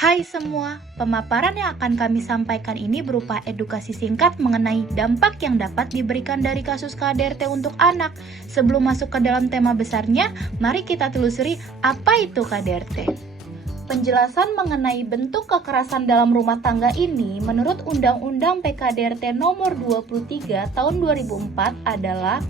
Hai semua, pemaparan yang akan kami sampaikan ini berupa edukasi singkat mengenai dampak yang dapat diberikan dari kasus KDRT untuk anak. Sebelum masuk ke dalam tema besarnya, mari kita telusuri apa itu KDRT. Penjelasan mengenai bentuk kekerasan dalam rumah tangga ini menurut Undang-Undang PKDRT nomor 23 tahun 2004 adalah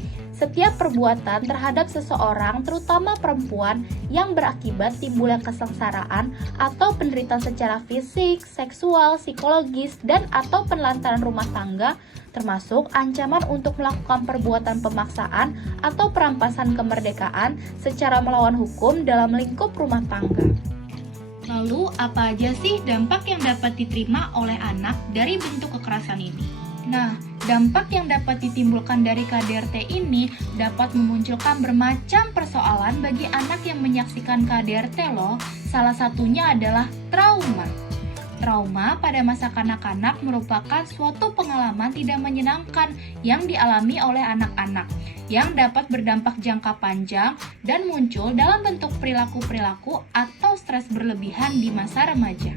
setiap perbuatan terhadap seseorang, terutama perempuan, yang berakibat timbulnya kesengsaraan atau penderitaan secara fisik, seksual, psikologis, dan atau penelantaran rumah tangga, termasuk ancaman untuk melakukan perbuatan pemaksaan atau perampasan kemerdekaan secara melawan hukum dalam lingkup rumah tangga. Lalu, apa aja sih dampak yang dapat diterima oleh anak dari bentuk kekerasan ini? Nah, dampak yang dapat ditimbulkan dari KDRT ini dapat memunculkan bermacam persoalan bagi anak yang menyaksikan KDRT loh. Salah satunya adalah trauma. Trauma pada masa kanak-kanak merupakan suatu pengalaman tidak menyenangkan yang dialami oleh anak-anak, yang dapat berdampak jangka panjang dan muncul dalam bentuk perilaku-perilaku atau stres berlebihan di masa remaja.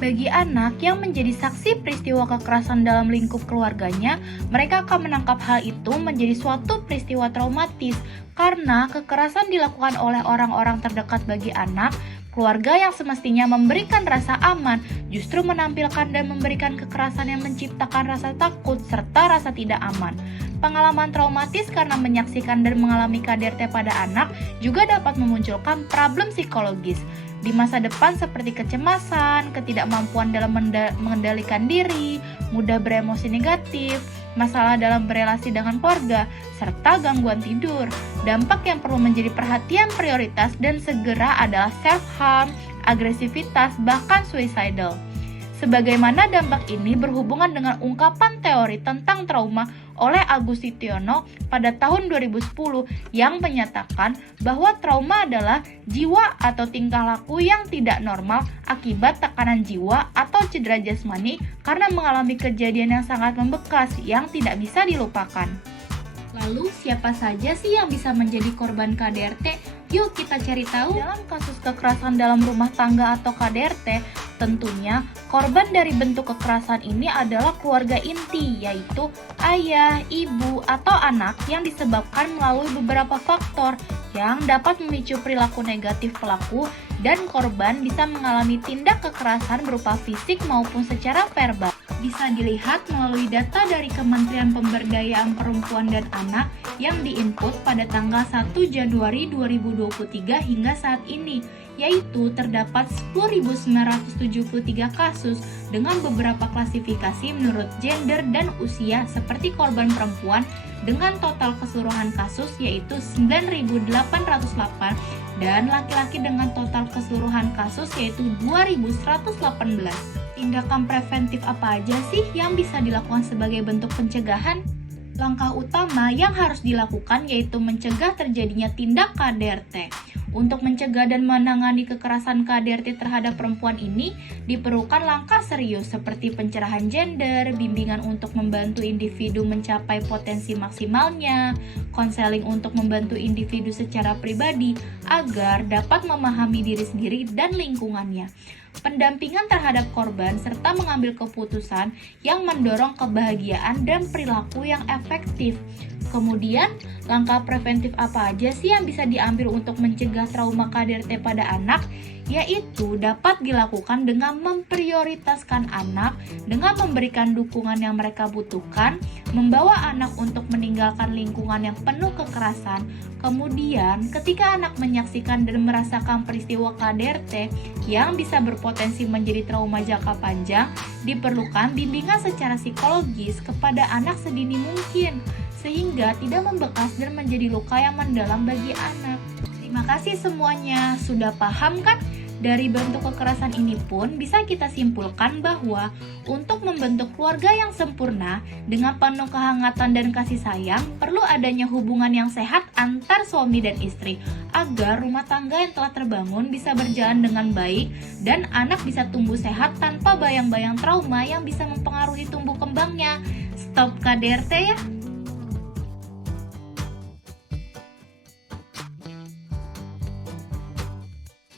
Bagi anak yang menjadi saksi peristiwa kekerasan dalam lingkup keluarganya, mereka akan menangkap hal itu menjadi suatu peristiwa traumatis karena kekerasan dilakukan oleh orang-orang terdekat bagi anak. Keluarga yang semestinya memberikan rasa aman justru menampilkan dan memberikan kekerasan yang menciptakan rasa takut serta rasa tidak aman. Pengalaman traumatis karena menyaksikan dan mengalami KDRT pada anak juga dapat memunculkan problem psikologis di masa depan seperti kecemasan, ketidakmampuan dalam mengendalikan diri, mudah beremosi negatif, masalah dalam berelasi dengan keluarga, serta gangguan tidur. Dampak yang perlu menjadi perhatian prioritas dan segera adalah self-harm, agresivitas, bahkan suicidal. Sebagaimana dampak ini berhubungan dengan ungkapan teori tentang trauma oleh Agus Sutiono pada tahun 2010 yang menyatakan bahwa trauma adalah jiwa atau tingkah laku yang tidak normal akibat tekanan jiwa atau cedera jasmani karena mengalami kejadian yang sangat membekas yang tidak bisa dilupakan. Lalu siapa saja sih yang bisa menjadi korban KDRT? Yuk kita cari tahu. Dalam kasus kekerasan dalam rumah tangga atau KDRT, tentunya korban dari bentuk kekerasan ini adalah keluarga inti, yaitu ayah, ibu, atau anak yang disebabkan melalui beberapa faktor yang dapat memicu perilaku negatif pelaku dan korban bisa mengalami tindak kekerasan berupa fisik maupun secara verbal. Bisa dilihat melalui data dari Kementerian Pemberdayaan Perempuan dan Anak yang diinput pada tanggal 1 Januari 2023 hingga saat ini, yaitu terdapat 10.973 kasus dengan beberapa klasifikasi menurut gender dan usia seperti korban perempuan dengan total keseluruhan kasus yaitu 9.808 dan laki-laki dengan total keseluruhan kasus yaitu 2.118. Tindakan preventif apa aja sih yang bisa dilakukan sebagai bentuk pencegahan? Langkah utama yang harus dilakukan yaitu mencegah terjadinya tindak KDRT. Untuk mencegah dan menangani kekerasan KDRT terhadap perempuan ini, diperlukan langkah serius seperti pencerahan gender, bimbingan untuk membantu individu mencapai potensi maksimalnya, konseling untuk membantu individu secara pribadi agar dapat memahami diri sendiri dan lingkungannya, pendampingan terhadap korban, serta mengambil keputusan yang mendorong kebahagiaan dan perilaku yang efektif. Kemudian, langkah preventif apa aja sih yang bisa diambil untuk mencegah trauma KDRT pada anak? Yaitu dapat dilakukan dengan memprioritaskan anak, dengan memberikan dukungan yang mereka butuhkan, membawa anak untuk meninggalkan lingkungan yang penuh kekerasan. Kemudian, ketika anak menyaksikan dan merasakan peristiwa KDRT yang bisa berpotensi menjadi trauma jangka panjang, diperlukan bimbingan secara psikologis kepada anak sedini mungkin, sehingga tidak membekas dan menjadi luka yang mendalam bagi anak. Terima kasih semuanya, sudah paham kan? Dari bentuk kekerasan ini pun bisa kita simpulkan bahwa untuk membentuk keluarga yang sempurna dengan penuh kehangatan dan kasih sayang, perlu adanya hubungan yang sehat antar suami dan istri agar rumah tangga yang telah terbangun bisa berjalan dengan baik dan anak bisa tumbuh sehat tanpa bayang-bayang trauma yang bisa mempengaruhi tumbuh kembangnya. Stop KDRT ya!